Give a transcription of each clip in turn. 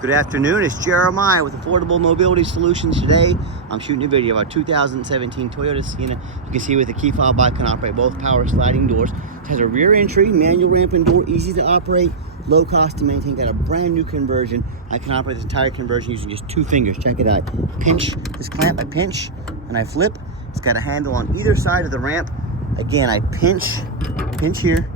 Good afternoon, it's Jeremiah with Affordable Mobility Solutions. Today, I'm shooting a video of our 2017 Toyota Sienna. You can see with the key fob, I can operate both power sliding doors. It has a rear entry, manual ramp and door, easy to operate, low cost to maintain, got a brand new conversion. I can operate this entire conversion using just 2 fingers. Check it out. Pinch this clamp, I pinch and I flip. It's got a handle on either side of the ramp. Again, I pinch here,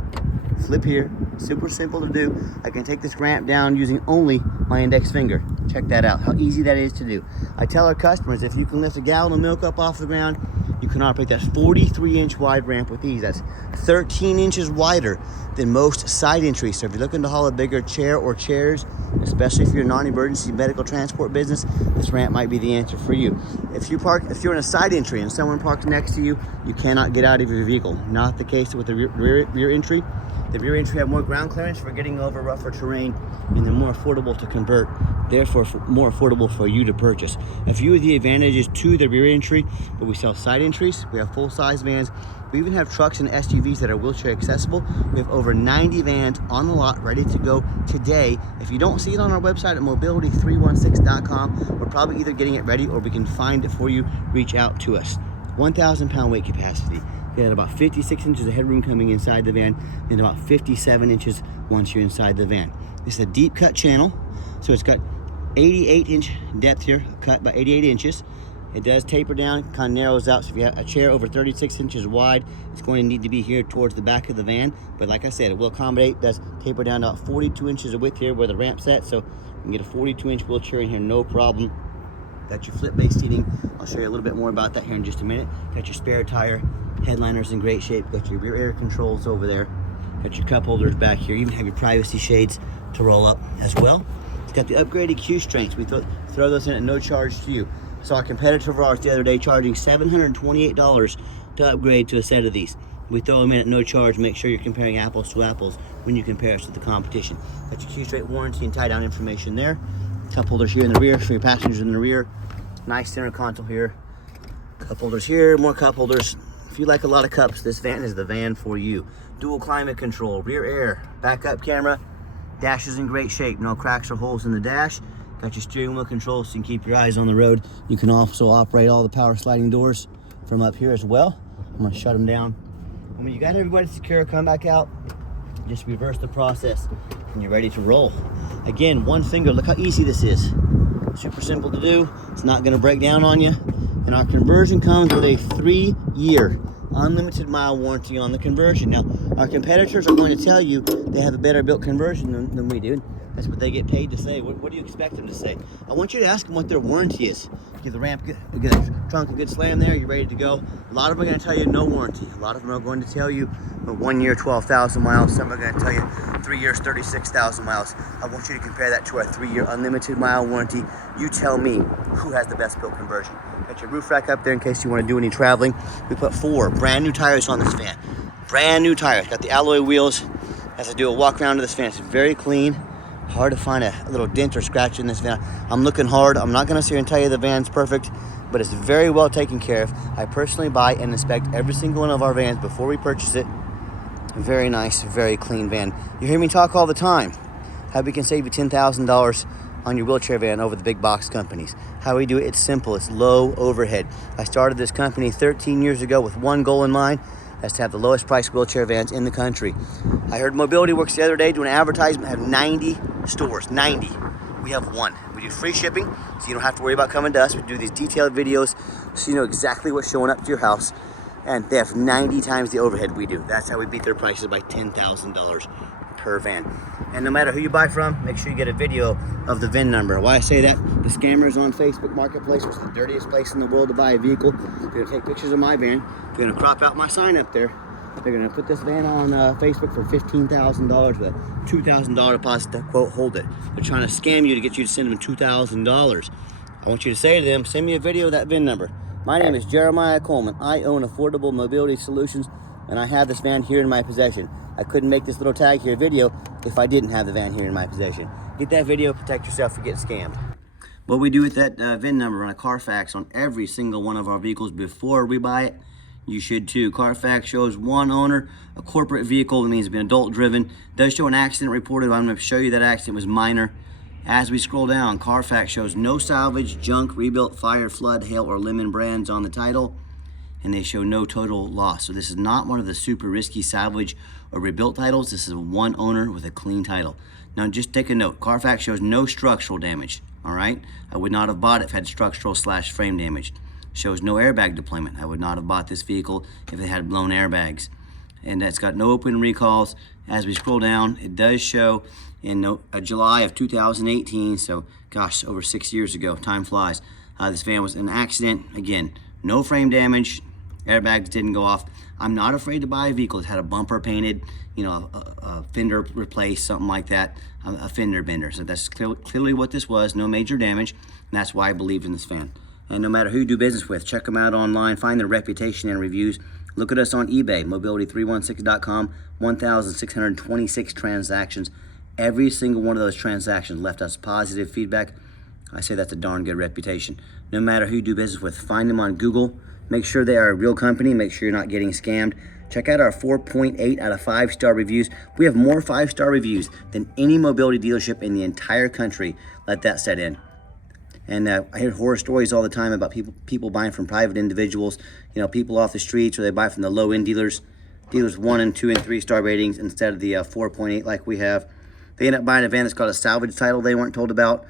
flip here. Super simple to do. I can take this ramp down using only my index finger. Check that out, how easy that is to do. I tell our customers, if you can lift a gallon of milk up off the ground, you can operate that 43-inch wide ramp with ease. That's 13 inches wider than most side entries. So if you're looking to haul a bigger chair or chairs, especially if you're a non-emergency medical transport business, this ramp might be the answer for you. If you're in a side entry and someone parks next to you, you cannot get out of your vehicle. Not the case with the rear entry. The rear entry have more ground clearance for getting over rougher terrain, and they're more affordable to convert, therefore more affordable for you to purchase. A few of the advantages to the rear entry, but we sell side entries, we have full-size vans, we even have trucks and SUVs that are wheelchair accessible. We have over 90 vans on the lot ready to go today. If you don't see it on our website at mobility316.com, we're probably either getting it ready or we can find it for you. Reach out to us. 1,000 pound weight capacity. We had about 56 inches of headroom coming inside the van and about 57 inches once you're inside the van. This is a deep cut channel, so it's got 88-inch depth here, cut by 88 inches. It does taper down, kind of narrows out, so if you have a chair over 36 inches wide, it's going to need to be here towards the back of the van. But like I said, it will accommodate, does taper down to about 42 inches of width here where the ramp's at, so you can get a 42-inch wheelchair in here, no problem. Got your flip-based seating. I'll show you a little bit more about that here in just a minute. Got your spare tire. Headliner's in great shape. Got your rear air controls over there. Got your cup holders back here. You even have your privacy shades to roll up as well. It's got the upgraded Q strengths. We throw those in at no charge to you. Saw a competitor of ours the other day charging $728 to upgrade to a set of these. We throw them in at no charge. Make sure you're comparing apples to apples when you compare us to the competition. Got your Q straight warranty and tie down information there. Cup holders here in the rear for your passengers in the rear. Nice center console here. Cup holders here, more cup holders. If you like a lot of cups, this van is the van for you. Dual climate control, rear air, backup camera. Dash is in great shape, no cracks or holes in the dash. Got your steering wheel controls so you can keep your eyes on the road. You can also operate all the power sliding doors from up here as well. I'm gonna shut them down. And when you got everybody secure, come back out, just reverse the process and you're ready to roll. Again, 1 finger, look how easy this is. Super simple to do. It's not gonna break down on you. And our conversion comes with a 3-year unlimited mile warranty on the conversion. Now, our competitors are going to tell you they have a better built conversion than we do. That's what they get paid to say. What do you expect them to say? I want you to ask them what their warranty is. Give the ramp, get the trunk a good slam there, you're ready to go. A lot of them are going to tell you no warranty. A lot of them are going to tell you 1 year, 12,000 miles. Some are going to tell you 3 years, 36,000 miles. I want you to compare that to our 3-year unlimited mile warranty. You tell me who has the best built conversion. Got your roof rack up there in case you want to do any traveling. We put 4 brand new tires on this van. Brand new tires. Got the alloy wheels. As I do a walk around to this van, it's very clean. Hard to find a little dent or scratch in this van. I'm looking hard. I'm not going to sit here and tell you the van's perfect, but it's very well taken care of. I personally buy and inspect every single one of our vans before we purchase it. Very nice, very clean van. You hear me talk all the time how we can save you $10,000 on your wheelchair van over the big box companies. How we do it, it's simple. It's low overhead. I started this company 13 years ago with one goal in mind. That's to have the lowest price wheelchair vans in the country. I heard Mobility Works the other day doing an advertisement, have 90 stores, 90. We have 1. We do free shipping, so you don't have to worry about coming to us. We do these detailed videos so you know exactly what's showing up to your house. And they have 90 times the overhead we do. That's how we beat their prices by $10,000 per van. And no matter who you buy from, make sure you get a video of the VIN number. Why I say that, the scammers on Facebook Marketplace, which is the dirtiest place in the world to buy a vehicle, they're gonna take pictures of my van, they're gonna crop out my sign up there, they're gonna put this van on Facebook for $15,000 with a $2,000 deposit to quote hold it. They're trying to scam you to get you to send them $2,000. I want you to say to them, send me a video of that VIN number. My name is Jeremiah Coleman. I own Affordable Mobility Solutions, and I have this van here in my possession. I couldn't make this little tag here video if I didn't have the van here in my possession. Get that video, protect yourself from getting scammed. What we do with that VIN number on a Carfax on every single one of our vehicles before we buy it, you should too. Carfax shows 1 owner, a corporate vehicle, that means it's been adult driven. Does show an accident reported. I'm going to show you that accident was minor. As we scroll down, Carfax shows no salvage, junk, rebuilt, fire, flood, hail, or lemon brands on the title, and they show no total loss. So this is not one of the super risky salvage or rebuilt titles. This is one owner with a clean title. Now just take a note, Carfax shows no structural damage, all right? I would not have bought it if it had structural / frame damage. Shows no airbag deployment. I would not have bought this vehicle if it had blown airbags. And it's got no open recalls. As we scroll down, it does show in July of 2018, so gosh, over 6 years ago, time flies. This van was in an accident. Again, no frame damage, airbags didn't go off. I'm not afraid to buy a vehicle that had a bumper painted, you know, a fender replaced, something like that, a fender bender. So that's clearly what this was, no major damage, and that's why I believed in this van. And no matter who you do business with, check them out online, find their reputation and reviews. Look at us on eBay, mobility316.com, 1,626 transactions. Every single one of those transactions left us positive feedback. I say that's a darn good reputation. No matter who you do business with, find them on Google. Make sure they are a real company. Make sure you're not getting scammed. Check out our 4.8 out of 5-star reviews. We have more 5-star reviews than any mobility dealership in the entire country. Let that set in. And I hear horror stories all the time about people buying from private individuals, you know, people off the streets, or they buy from the low-end dealers 1 and 2 and 3-star ratings instead of the 4.8 like we have. They end up buying a van that's got a salvage title they weren't told about,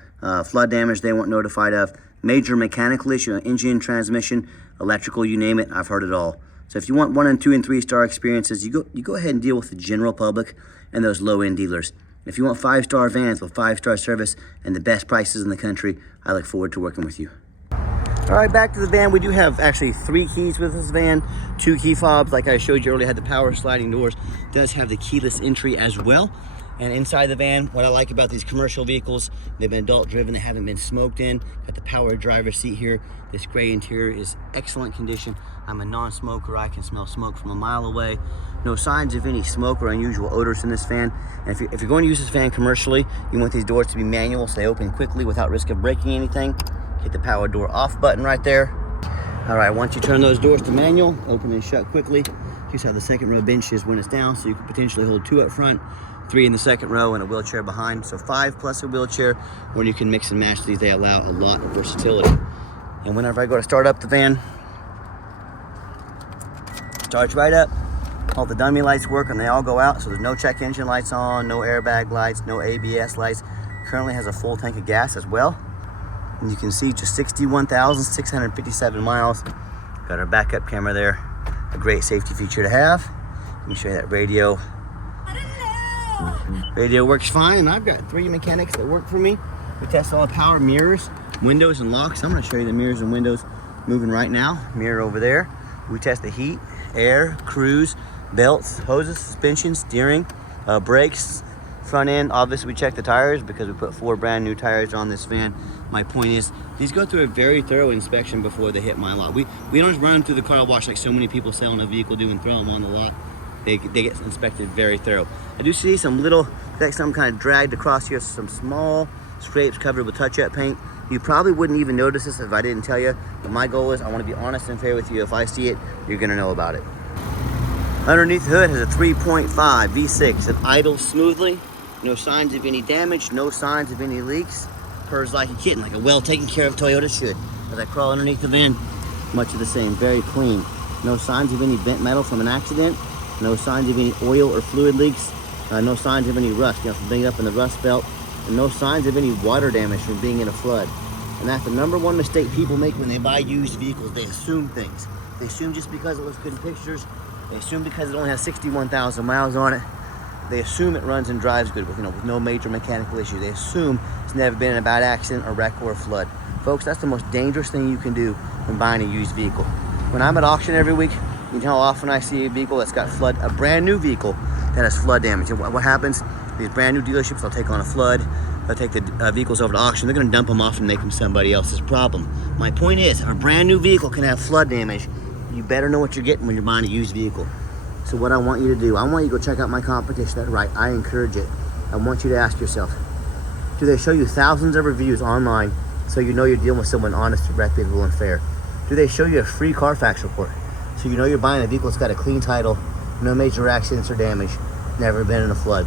flood damage they weren't notified of, major mechanical issue, engine, transmission, electrical, you name it, I've heard it all. So if you want 1 and 2 and 3-star experiences, you go ahead and deal with the general public and those low-end dealers. If you want 5-star vans with 5-star service and the best prices in the country, I look forward to working with you. All right, back to the van. We do have actually 3 keys with this van, 2 key fobs. Like I showed you earlier, had the power sliding doors. It does have the keyless entry as well. And inside the van, what I like about these commercial vehicles, they've been adult driven, they haven't been smoked in. Got the power driver's seat here. This gray interior is excellent condition. I'm a non-smoker, I can smell smoke from a mile away. No signs of any smoke or unusual odors in this van. And if you're going to use this van commercially, you want these doors to be manual so they open quickly without risk of breaking anything. Hit the power door off button right there. All right, once you turn those doors to manual, open and shut quickly. Here's how the second row bench is when it's down, so you can potentially hold 2 up front, 3 in the second row, and a wheelchair behind. So 5 plus a wheelchair, or you can mix and match these. They allow a lot of versatility. And whenever I go to start up the van, starts right up. All the dummy lights work and they all go out, so there's no check engine lights on, no airbag lights, no ABS lights. Currently has a full tank of gas as well. And you can see just 61,657 miles. Got our backup camera there. A great safety feature to have. Let me show you that radio. Radio works fine, and I've got 3 mechanics that work for me. We test all the power, mirrors, windows, and locks. I'm going to show you the mirrors and windows moving right now. Mirror over there. We test the heat, air, cruise, belts, hoses, suspension, steering, brakes, front end. Obviously, we check the tires because we put 4 brand new tires on this van. My point is, these go through a very thorough inspection before they hit my lot. We don't just run them through the car wash like so many people selling a vehicle do and throw them on the lot. They get inspected very thorough. I do see some little, like some kind of dragged across here, some small scrapes covered with touch-up paint. You probably wouldn't even notice this if I didn't tell you, but my goal is I want to be honest and fair with you. If I see it, you're gonna know about it. Underneath the hood has a 3.5 V6 that idles smoothly. No signs of any damage, no signs of any leaks. Purrs like a kitten, like a well taken care of Toyota should. As I crawl underneath the van, much of the same, very clean. No signs of any bent metal from an accident. No signs of any oil or fluid leaks. No signs of any rust, from being up in the rust belt. And no signs of any water damage from being in a flood. And that's the #1 mistake people make when they buy used vehicles. They assume things. They assume just because it looks good in pictures. They assume because it only has 61,000 miles on it. They assume it runs and drives good with no major mechanical issues. They assume it's never been in a bad accident, or wreck, or a flood. Folks, that's the most dangerous thing you can do when buying a used vehicle. When I'm at auction every week, you know how often I see a vehicle that's got flood, a brand new vehicle that has flood damage. And what happens? These brand new dealerships, they'll take on a flood, they'll take the vehicles over to auction, they're gonna dump them off and make them somebody else's problem. My point is, if a brand new vehicle can have flood damage, you better know what you're getting when you're buying a used vehicle. So what I want you to do, I want you to go check out my competition. That's right, I encourage it. I want you to ask yourself, do they show you thousands of reviews online so you know you're dealing with someone honest, reputable, and fair? Do they show you a free Carfax report so you know you're buying a vehicle that's got a clean title, no major accidents or damage, never been in a flood?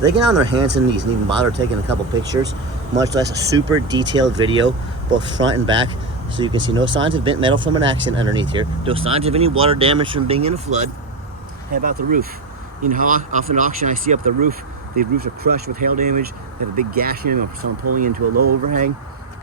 They get on their hands and knees and even bother taking a couple pictures, much less a super detailed video, both front and back, so you can see no signs of bent metal from an accident underneath here, no signs of any water damage from being in a flood. How about the roof? You know how often at auction I see up the roof, the roofs are crushed with hail damage, they have a big gash in them or someone pulling into a low overhang.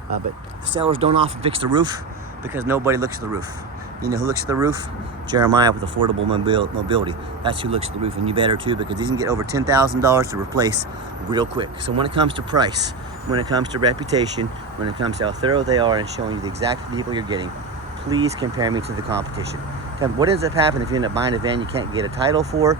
But sellers don't often fix the roof because nobody looks at the roof. You know who looks at the roof? Jeremiah with Affordable Mobility. That's who looks at the roof, and you better too, because these can get over $10,000 to replace real quick. So when it comes to price, when it comes to reputation, when it comes to how thorough they are and showing you the exact vehicle you're getting, please compare me to the competition. What ends up happening if you end up buying a van you can't get a title for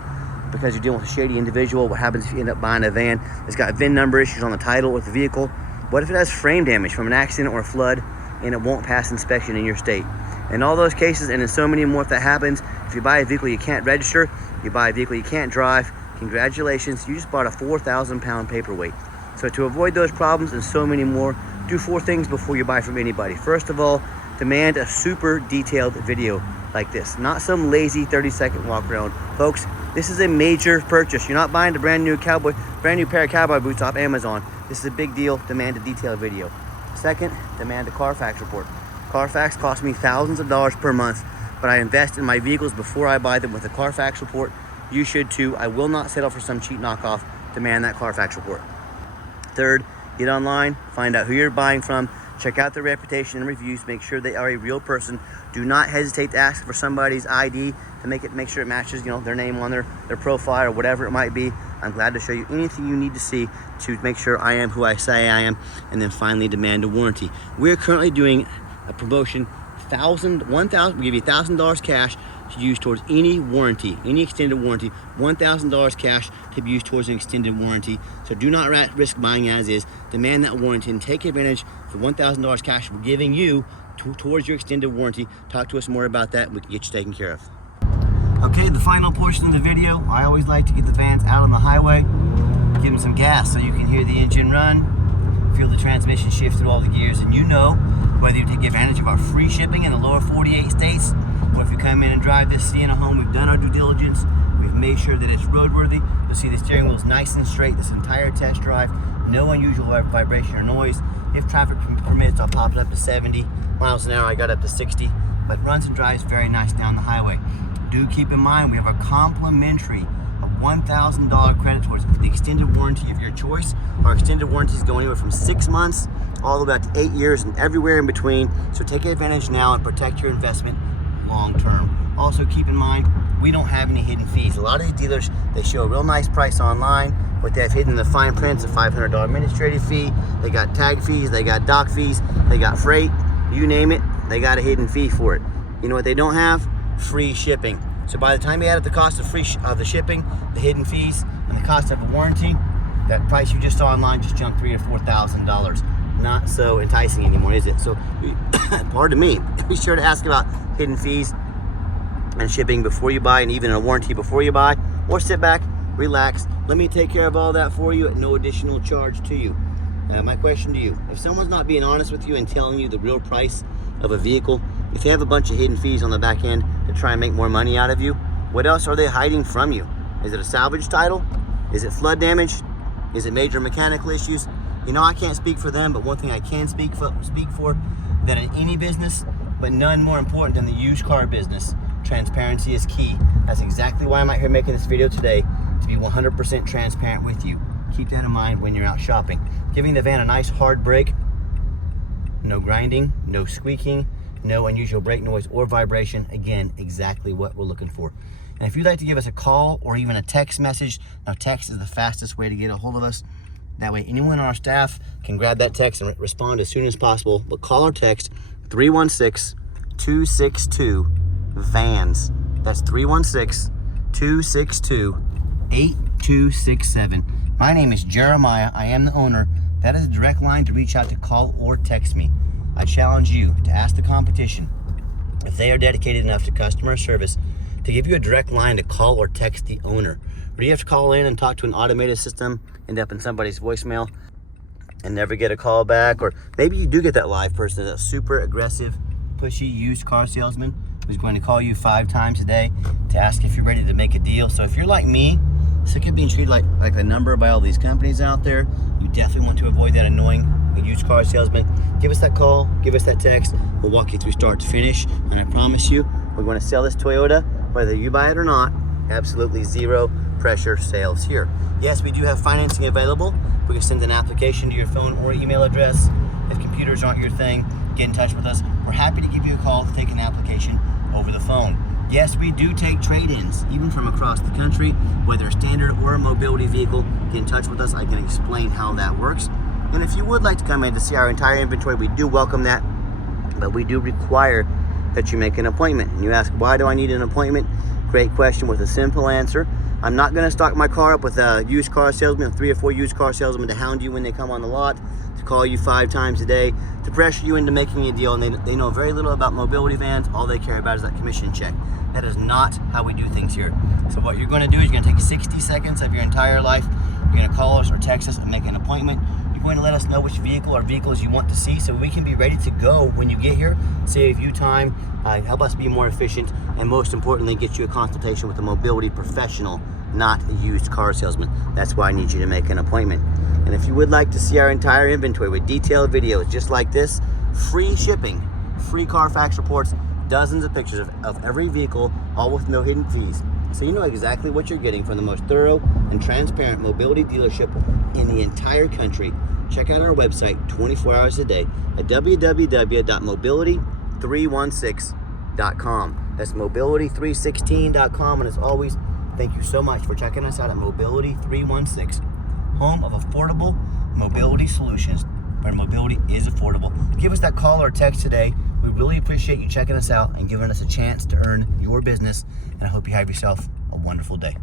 because you're dealing with a shady individual? What happens if you end up buying a van that's got VIN number issues on the title with the vehicle? What if it has frame damage from an accident or a flood and it won't pass inspection in your state? In all those cases, and in so many more, if that happens, if you buy a vehicle you can't register, you buy a vehicle you can't drive, congratulations, you just bought a 4,000 pound paperweight. So to avoid those problems and so many more, do 4 things before you buy from anybody. First of all, demand a super detailed video like this, not some lazy 30-second walk around. Folks, this is a major purchase. You're not buying a brand new pair of cowboy boots off Amazon. This is a big deal. Demand a detailed video. Second, demand a Carfax report. Carfax costs me thousands of dollars per month, but I invest in my vehicles before I buy them with a Carfax report. You should too. I will not settle for some cheap knockoff. Demand that Carfax report. Third, get online, find out who you're buying from, check out their reputation and reviews, make sure they are a real person. Do not hesitate to ask for somebody's ID to make sure it matches, their name on their profile or whatever it might be. I'm glad to show you anything you need to see to make sure I am who I say I am. And then finally, demand a warranty. We're currently doing a promotion, we give you $1,000 cash to use towards any warranty, any extended warranty, $1,000 cash to be used towards an extended warranty. So do not risk buying as is. Demand that warranty and take advantage of the $1,000 cash we're giving you towards your extended warranty. Talk to us more about that and we can get you taken care of. Okay, the final portion of the video, I always like to get the vans out on the highway, give them some gas so you can hear the engine run, feel the transmission shift through all the gears, and whether you take advantage of our free shipping in the lower 48 states, or if you come in and drive this Sienna home, we've done our due diligence, we've made sure that it's roadworthy. You'll see the steering wheel is nice and straight this entire test drive, no unusual vibration or noise. If traffic permits, I'll pop it up to 70 miles an hour. I got up to 60, but runs and drives very nice down the highway. Do keep in mind we have a complimentary $1,000 credit towards the extended warranty of your choice. Our extended warranties go anywhere from 6 months all the way up to 8 years and everywhere in between. So take advantage now and protect your investment long term. Also keep in mind, we don't have any hidden fees. A lot of these dealers, they show a real nice price online, but they have hidden in the fine print, a $500 administrative fee. They got tag fees, they got dock fees, they got freight, you name it, they got a hidden fee for it. You know what they don't have? Free shipping. So by the time you add up the cost of the shipping, the hidden fees, and the cost of a warranty, that price you just saw online just jumped $3,000 to $4,000. Not so enticing anymore, is it? So, pardon me, be sure to ask about hidden fees and shipping before you buy, and even a warranty before you buy, or sit back, relax, let me take care of all that for you at no additional charge to you. My question to you, if someone's not being honest with you and telling you the real price of a vehicle, if they have a bunch of hidden fees on the back end to try and make more money out of you, what else are they hiding from you? Is it a salvage title? Is it flood damage? Is it major mechanical issues? I can't speak for them, but one thing I can speak for, that in any business, but none more important than the used car business, transparency is key. That's exactly why I'm out here making this video today, to be 100% transparent with you. Keep that in mind when you're out shopping. Giving the van a nice hard brake, no grinding, no squeaking, no unusual brake noise or vibration. Again, exactly what we're looking for. And if you'd like to give us a call or even a text message, now text is the fastest way to get a hold of us. That way anyone on our staff can grab that text and respond as soon as possible. But call or text 316-262-VANS. That's 316-262-8267. My name is Jeremiah. I am the owner. That is a direct line to reach out to call or text me. I challenge you to ask the competition if they are dedicated enough to customer service to give you a direct line to call or text the owner. Or do you have to call in and talk to an automated system, end up in somebody's voicemail and never get a call back? Or maybe you do get that live person, that super aggressive, pushy used car salesman who's going to call you 5 times a day to ask if you're ready to make a deal. So if you're like me sick of being treated like a number by all these companies out there. You definitely want to avoid that annoying used car salesman. Give us that call, give us that text. We'll walk you through start to finish, and I promise you, we're going to sell this Toyota, whether you buy it or not. Absolutely zero pressure sales here. Yes, we do have financing available. We can send an application to your phone or email address. If computers aren't your thing, get in touch with us. We're happy to give you a call to take an application over the phone. Yes, we do take trade-ins, even from across the country, whether a standard or a mobility vehicle. Get in touch with us. I can explain how that works. And if you would like to come in to see our entire inventory, we do welcome that, but we do require that you make an appointment. And you ask, why do I need an appointment? Great question with a simple answer. I'm not going to stock my car up with a used car salesman, 3 or 4 used car salesmen to hound you when they come on the lot, to call you 5 times a day, to pressure you into making a deal. And they know very little about mobility vans. All they care about is that commission check. That is not how we do things here. So what you're going to do is you're going to take 60 seconds of your entire life. You're going to call us or text us and make an appointment. You're going to let us know which vehicle or vehicles you want to see so we can be ready to go when you get here, save you time, help us be more efficient, and most importantly, get you a consultation with a mobility professional, not a used car salesman. That's why I need you to make an appointment. And if you would like to see our entire inventory with detailed videos just like this, free shipping, free Carfax reports, dozens of pictures of every vehicle, all with no hidden fees, so you know exactly what you're getting from the most thorough and transparent mobility dealership in the entire country, check out our website 24 hours a day at www.mobility316.com. That's mobility316.com. And as always, thank you so much for checking us out at Mobility316, home of affordable mobility solutions, where mobility is affordable. Give us that call or text today. We really appreciate you checking us out and giving us a chance to earn your business. And I hope you have yourself a wonderful day.